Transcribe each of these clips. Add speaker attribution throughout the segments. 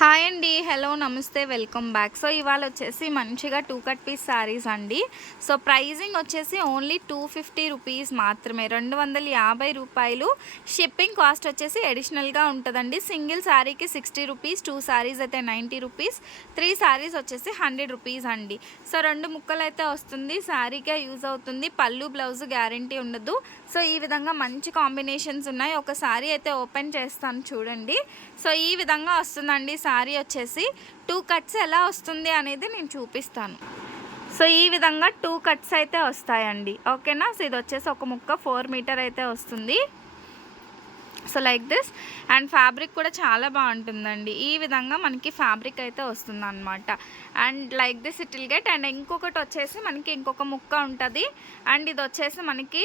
Speaker 1: Hi అండి. Hello నమస్తే welcome back. So ఇవాళ వచ్చేసి మంచిగా టూ కట్ పీస్ శారీస్ అండి. సో ప్రైజింగ్ వచ్చేసి ఓన్లీ టూ ఫిఫ్టీ రూపీస్ మాత్రమే. రెండు వందల యాభై రూపాయలు. షిప్పింగ్ కాస్ట్ వచ్చేసి అడిషనల్గా ఉంటుందండి. సింగిల్ శారీకి సిక్స్టీ రూపీస్ టూ శారీస్ అయితే నైంటీ రూపీస్ త్రీ శారీస్ వచ్చేసి హండ్రెడ్ రూపీస్ అండి. సో రెండు ముక్కలు అయితే వస్తుంది. శారీకే యూజ్ అవుతుంది. పళ్ళు బ్లౌజ్ గ్యారంటీ ఉండదు. సో ఈ విధంగా మంచి కాంబినేషన్స్ ఉన్నాయి. ఒక శారీ అయితే ఓపెన్ చేస్తాను చూడండి. సో ఈ విధంగా వస్తుందండి శారీ వచ్చేసి. టూ కట్స్ ఎలా వస్తుంది అనేది నేను చూపిస్తాను. సో ఈ విధంగా టూ కట్స్ అయితే వస్తాయండి. ఓకేనా? సో ఇది వచ్చేసి ఒక ముక్క ఫోర్ మీటర్ అయితే వస్తుంది. So like this. And fabric కూడా చాలా బాగుంటుందండి. ఈ విధంగా మనకి ఫ్యాబ్రిక్ అయితే వస్తుంది అనమాట and like this it will get. And ఇంకొకటి వచ్చేసి మనకి ఇంకొక ముక్క ఉంటుంది. అండ్ ఇది వచ్చేసి మనకి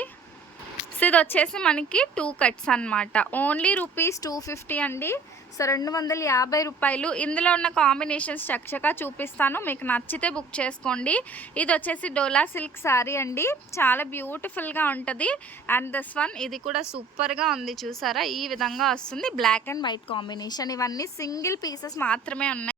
Speaker 1: సో ఇది వచ్చేసి మనకి టూ కట్స్ అనమాట ఓన్లీ రూపీస్ టూ ఫిఫ్టీ అండి. సో రెండు వందల యాభై రూపాయలు. ఇందులో ఉన్న కాంబినేషన్స్ చక్కగా చూపిస్తాను. మీకు నచ్చితే బుక్ చేసుకోండి. ఇది వచ్చేసి డోలా సిల్క్ శారీ అండి. చాలా బ్యూటిఫుల్గా ఉంటుంది. అండ్ దిస్ వన్ ఇది కూడా సూపర్గా ఉంది. చూసారా? ఈ విధంగా వస్తుంది. బ్లాక్ అండ్ వైట్ కాంబినేషన్ ఇవన్నీ సింగిల్ పీసెస్ మాత్రమే ఉన్నాయి.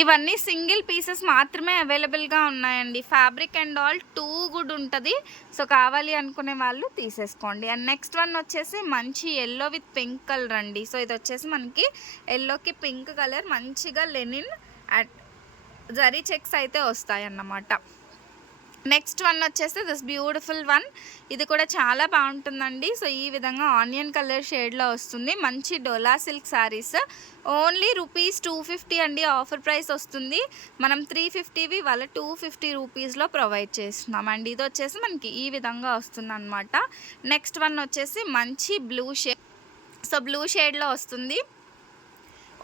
Speaker 1: ఇవన్నీ సింగిల్ పీసెస్ మాత్రమే అవైలబుల్గా ఉన్నాయండి. Fabric and all too good ఉంటుంది. సో కావాలి అనుకునే వాళ్ళు తీసేసుకోండి. అండ్ నెక్స్ట్ వన్ వచ్చేసి మంచి ఎల్లో విత్ పింక్ కలర్ అండి. సో ఇది వచ్చేసి మనకి ఎల్లోకి పింక్ కలర్ మంచిగా లెనిన్ అట్ జరీ చెక్స్ అయితే వస్తాయి అన్నమాట నెక్స్ట్ వన్ వచ్చేసి దిస్ బ్యూటిఫుల్ వన్ ఇది కూడా చాలా బాగుంటుందండి. సో ఈ విధంగా ఆనియన్ కలర్ షేడ్లో వస్తుంది. మంచి Dola silk saris only rupees two fifty అండి ఆఫర్ ప్రైస్ వస్తుంది. మనం త్రీ ఫిఫ్టీవి వాళ్ళ టూ ఫిఫ్టీ రూపీస్లో ప్రొవైడ్ చేస్తున్నాం. అండి ఇది వచ్చేసి మనకి ఈ విధంగా వస్తుందనమాట నెక్స్ట్ వన్ వచ్చేసి మంచి బ్లూ షేడ్ సో బ్లూ షేడ్లో వస్తుంది.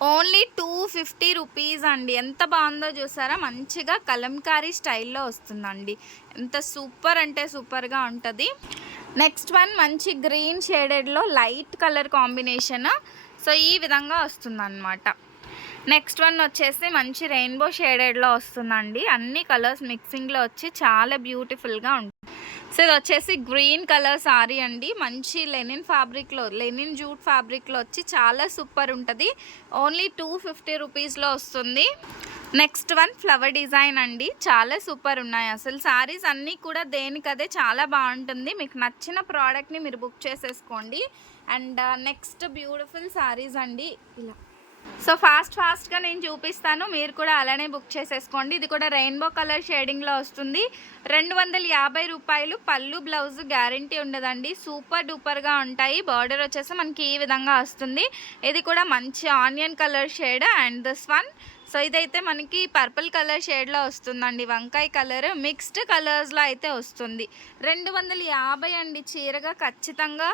Speaker 1: ఓన్లీ టూ ఫిఫ్టీ రూపీస్ అండి. ఎంత బాగుందో చూసారా? మంచిగా కలంకారీ స్టైల్లో వస్తుందండి. ఎంత సూపర్ అంటే సూపర్గా ఉంటుంది. నెక్స్ట్ వన్ మంచి గ్రీన్ షేడెడ్లో లైట్ కలర్ కాంబినేషన్. సో ఈ విధంగా వస్తుందన్నమాట. నెక్స్ట్ వన్ వచ్చేసి మంచి రెయిన్బో షేడెడ్లో వస్తుందండి. అన్ని కలర్స్ మిక్సింగ్లో వచ్చి చాలా బ్యూటిఫుల్గా ఉంటుంది సో ఇది వచ్చేసి గ్రీన్ కలర్ సారీ అండి. మంచి లెనిన్ ఫ్యాబ్రిక్లో లెనిన్ జూట్ ఫ్యాబ్రిక్లో వచ్చి చాలా సూపర్ ఉంటుంది. ఓన్లీ టూ ఫిఫ్టీ రూపీస్లో వస్తుంది. నెక్స్ట్ వన్ ఫ్లవర్ డిజైన్ అండి. చాలా సూపర్ ఉన్నాయి అసలు. సారీస్ అన్నీ కూడా దేనికదే చాలా బాగుంటుంది. మీకు నచ్చిన ప్రోడక్ట్ని మీరు బుక్ చేసేసుకోండి. అండ్ నెక్స్ట్ బ్యూటిఫుల్ సారీస్ అండి. ఇలా. సో ఫాస్ట్ ఫాస్ట్గా నేను చూపిస్తాను. మీరు కూడా అలానే బుక్ చేసేసుకోండి. ఇది కూడా రెయిన్బో కలర్ షేడింగ్లో వస్తుంది. రెండు వందల యాభై రూపాయలు పళ్ళు బ్లౌజ్ గ్యారంటీ ఉండదండి. సూపర్ డూపర్గా ఉంటాయి. బార్డర్ వచ్చేసి మనకి ఈ విధంగా వస్తుంది. ఇది కూడా మంచి onion colour shade and this one. So ఇదైతే మనకి పర్పుల్ కలర్ షేడ్లో వస్తుందండి. వంకాయ కలర్ మిక్స్డ్ కలర్స్లో అయితే వస్తుంది. రెండు వందల యాభై అండి చీరగా. ఖచ్చితంగా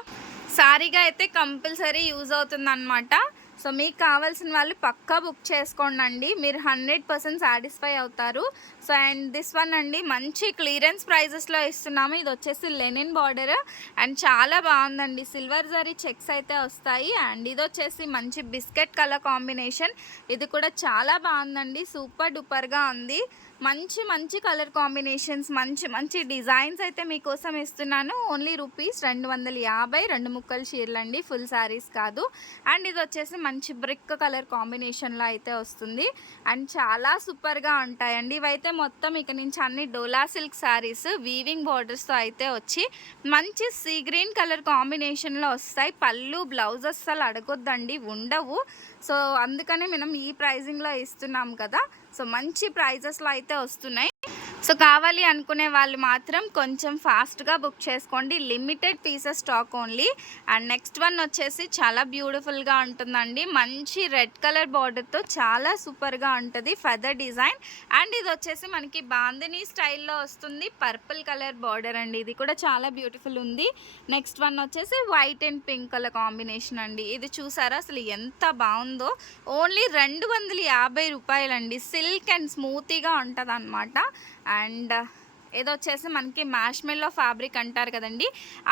Speaker 1: సారీగా అయితే కంపల్సరీ యూజ్ అవుతుంది అనమాట సో మీకు కావాల్సిన వాళ్ళు పక్కా బుక్ చేసుకోండి అండి మీరు హండ్రెడ్ పర్సెంట్ సాటిస్ఫై అవుతారు. సో అండ్ దిస్ వన్ అండి మంచి క్లియరెన్స్ ప్రైజెస్లో ఇస్తున్నాము. ఇది వచ్చేసి లెనిన్ బార్డర్ అండ్ చాలా బాగుందండి. సిల్వర్ జరీ చెక్స్ అయితే వస్తాయి. అండ్ ఇది వచ్చేసి మంచి బిస్కెట్ కలర్ కాంబినేషన్. ఇది కూడా చాలా బాగుందండి. సూపర్ డూపర్గా ఉంది. మంచి మంచి కలర్ కాంబినేషన్స్ మంచి మంచి డిజైన్స్ అయితే మీకోసం ఇస్తున్నాను. ఓన్లీ రూపీస్ రెండు వందల యాభై రెండు ముక్కలు చీరలు అండి. ఫుల్ శారీస్ కాదు. అండ్ ఇది వచ్చేసి మంచి బ్రిక్ కలర్ కాంబినేషన్లో అయితే వస్తుంది. అండ్ చాలా సూపర్గా ఉంటాయండి. ఇవైతే మొత్తం ఇక నుంచి అన్ని డోలా సిల్క్ శారీస్ వీవింగ్ బార్డర్స్తో అయితే వచ్చి మంచి సీ గ్రీన్ కలర్ కాంబినేషన్లో వస్తాయి. పళ్ళు బ్లౌజ్ అస్సలు అడగొద్దండి. ఉండవు. సో అందుకనే మనం ఈ ప్రైజింగ్లో ఇస్తున్నాం కదా. సో మంచి ప్రైజెస్లో అయితే వస్తున్నాయి. సో కావాలి అనుకునే వాళ్ళు మాత్రం కొంచెం ఫాస్ట్గా బుక్ చేసుకోండి. Limited pieces stock only. And next one వచ్చేసి చాలా బ్యూటిఫుల్గా ఉంటుందండి. మంచి రెడ్ కలర్ బార్డర్తో చాలా సూపర్గా ఉంటుంది ఫెదర్ డిజైన్. అండ్ ఇది వచ్చేసి మనకి బాందిని స్టైల్లో వస్తుంది. పర్పుల్ కలర్ బార్డర్ అండి. ఇది కూడా చాలా బ్యూటిఫుల్ ఉంది. నెక్స్ట్ వన్ వచ్చేసి white and pink colour combination అండి. ఇది చూసారా? అసలు ఎంత బాగుందో. ఓన్లీ రెండు వందల యాభై రూపాయలండి. సిల్క్ అండ్ స్మూతీగా ఉంటుంది అనమాట అండ్ ఏదో వచ్చేసి మనకి మ్యాష్మెల్లో ఫ్యాబ్రిక్ అంటారు కదండి.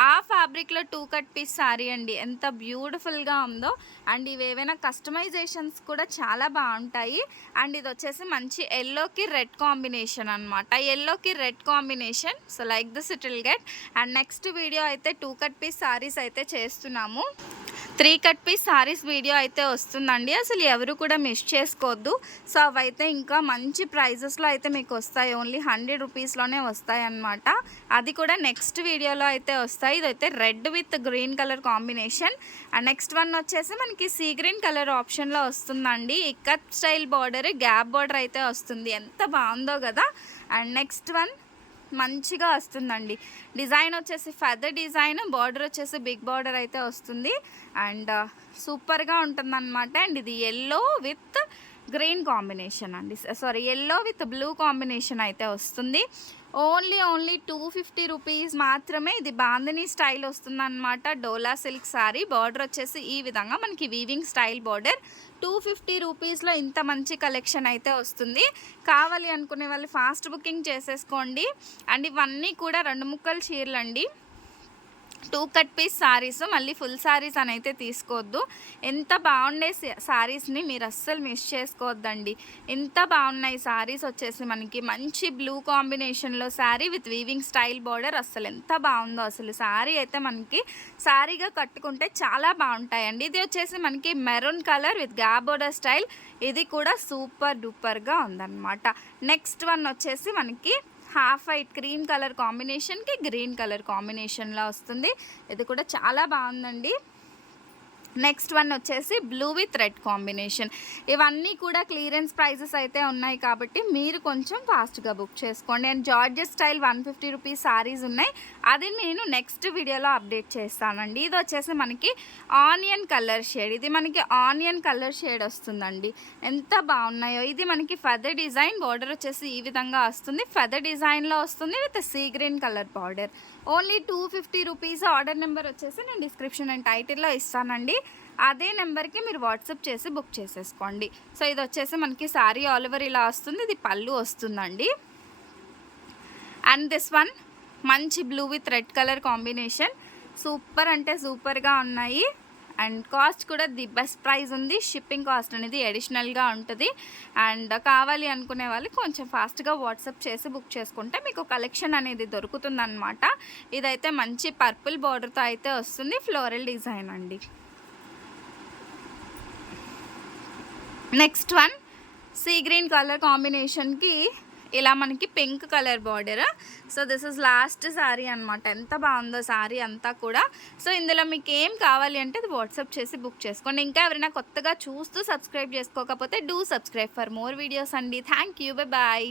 Speaker 1: ఆ ఫ్యాబ్రిక్లో టూ కట్ పీస్ శారీ అండి. ఎంత బ్యూటిఫుల్గా ఉందో. అండ్ ఇవి ఏవైనా కస్టమైజేషన్స్ కూడా చాలా బాగుంటాయి. అండ్ ఇది వచ్చేసి మంచి ఎల్లోకి రెడ్ కాంబినేషన్ అనమాట ఎల్లోకి red combination so like this it will get and next video అయితే టూ కట్ పీస్ శారీస్ అయితే చేస్తున్నాము. Three cut piece saris video అయితే వస్తుందండి. అసలు ఎవరు కూడా మిస్ చేసుకోవద్దు. సో అవైతే ఇంకా మంచి ప్రైజెస్లో అయితే మీకు వస్తాయి. ఓన్లీ హండ్రెడ్ రూపీస్లోనే వస్తాయి అన్నమాట. అది కూడా నెక్స్ట్ వీడియోలో అయితే వస్తాయి. ఇదైతే red with green colour combination. And next one వచ్చేసి మనకి సీ గ్రీన్ కలర్ ఆప్షన్లో వస్తుందండి. Ikat style border gap border అయితే వస్తుంది. ఎంత బాగుందో కదా. అండ్ నెక్స్ట్ వన్ మంచిగా వస్తుందండి. డిజైన్ వచ్చేసి ఫెదర్ డిజైన్ బార్డర్ వచ్చేసి బిగ్ బార్డర్ అయితే వస్తుంది. అండ్ uh, సూపర్గా ఉంటుందన్నమాట. అండ్ ఇది ఎల్లో విత్ గ్రీన్ కాంబినేషన్ అండి. Sorry yellow with blue combination అయితే వస్తుంది. Only only two fifty rupees మాత్రమే ఇది బాందిని స్టైల్ వస్తుందన్నమాట. డోలా సిల్క్ సారీ. బార్డర్ వచ్చేసి ఈ విధంగా మనకి weaving style border. Two fifty రూపీస్లో ఇంత మంచి కలెక్షన్ అయితే వస్తుంది. కావాలి అనుకునే వాళ్ళు ఫాస్ట్ బుకింగ్ చేసేసుకోండి. అండ్ ఇవన్నీ కూడా రెండు ముక్కలు చీరలు అండి టూ కట్ పీస్ సారీస్ మళ్ళీ ఫుల్ సారీస్ అని అయితే తీసుకోవద్దు. ఎంత బాగుండే శారీస్ని మీరు అస్సలు మిస్ చేసుకోవద్దండి. ఎంత బాగున్నాయి సారీస్ వచ్చేసి మనకి మంచి బ్లూ కాంబినేషన్లో sari with weaving style border అస్సలు ఎంత బాగుందో అసలు. శారీ అయితే మనకి శారీగా కట్టుకుంటే చాలా బాగుంటాయండి. ఇది వచ్చేసి మనకి మెరూన్ కలర్ విత్ గ్యా బోర్డర్ స్టైల్ ఇది కూడా సూపర్ డూపర్గా ఉందన్నమాట. నెక్స్ట్ వన్ వచ్చేసి మనకి హాఫ్ వైట్ క్రీమ్ కలర్ కాంబినేషన్కి గ్రీన్ కలర్ కాంబినేషన్లా వస్తుంది. ఇది కూడా చాలా బాగుందండి. నెక్స్ట్ వన్ వచ్చేసి బ్లూ విత్ రెడ్ కాంబినేషన్ ఇవన్నీ కూడా క్లియరెన్స్ ప్రైజెస్ అయితే ఉన్నాయి కాబట్టి మీరు కొంచెం ఫాస్ట్గా బుక్ చేసుకోండి. And georgette style one fifty rupees saris ఉన్నాయి. అది నేను నెక్స్ట్ వీడియోలో అప్డేట్ చేస్తానండి. ఇది వచ్చేసి మనకి ఆనియన్ కలర్ షేడ్ ఇది మనకి ఆనియన్ కలర్ షేడ్ వస్తుందండి. ఎంత బాగున్నాయో. ఇది మనకి ఫెదర్ డిజైన్ బార్డర్ వచ్చేసి ఈ విధంగా వస్తుంది. ఫెదర్ డిజైన్లో వస్తుంది with sea green colour border only two fifty rupees order number వచ్చేసి నేను డిస్క్రిప్షన్ అండ్ టైటిల్లో ఇస్తానండి. అదే నెంబర్కి మీరు వాట్సాప్ చేసి బుక్ చేసేసుకోండి. సో ఇది వచ్చేసి మనకి శారీ ఆల్ ఓవర్ ఇలా వస్తుంది. ఇది పళ్ళు వస్తుందండి. అండ్ దిస్ వన్ మంచి blue with red colour combination. Super అంటే సూపర్గా ఉన్నాయి. అండ్ కాస్ట్ కూడా ది బెస్ట్ ప్రైస్ ఉంది. షిప్పింగ్ కాస్ట్ అనేది అడిషనల్గా ఉంటుంది. అండ్ కావాలి అనుకునే వాళ్ళు కొంచెం ఫాస్ట్గా వాట్సాప్ చేసి బుక్ చేసుకుంటే మీకు కలెక్షన్ అనేది దొరుకుతుందన్నమాట. ఇదైతే మంచి పర్పుల్ బార్డర్తో అయితే వస్తుంది. ఫ్లోరల్ డిజైన్ అండి. Next one sea green colour కాంబినేషన్కి ఇలా మనకి pink colour border so this is last sari అనమాట ఎంత బాగుందో శారీ అంతా కూడా. సో ఇందులో మీకు ఏం కావాలి అంటే అది వాట్సాప్ చేసి బుక్ చేసుకోండి. ఇంకా ఎవరైనా కొత్తగా చూస్తూ సబ్స్క్రైబ్ చేసుకోకపోతే do subscribe for more videos అండి. Thank you bye bye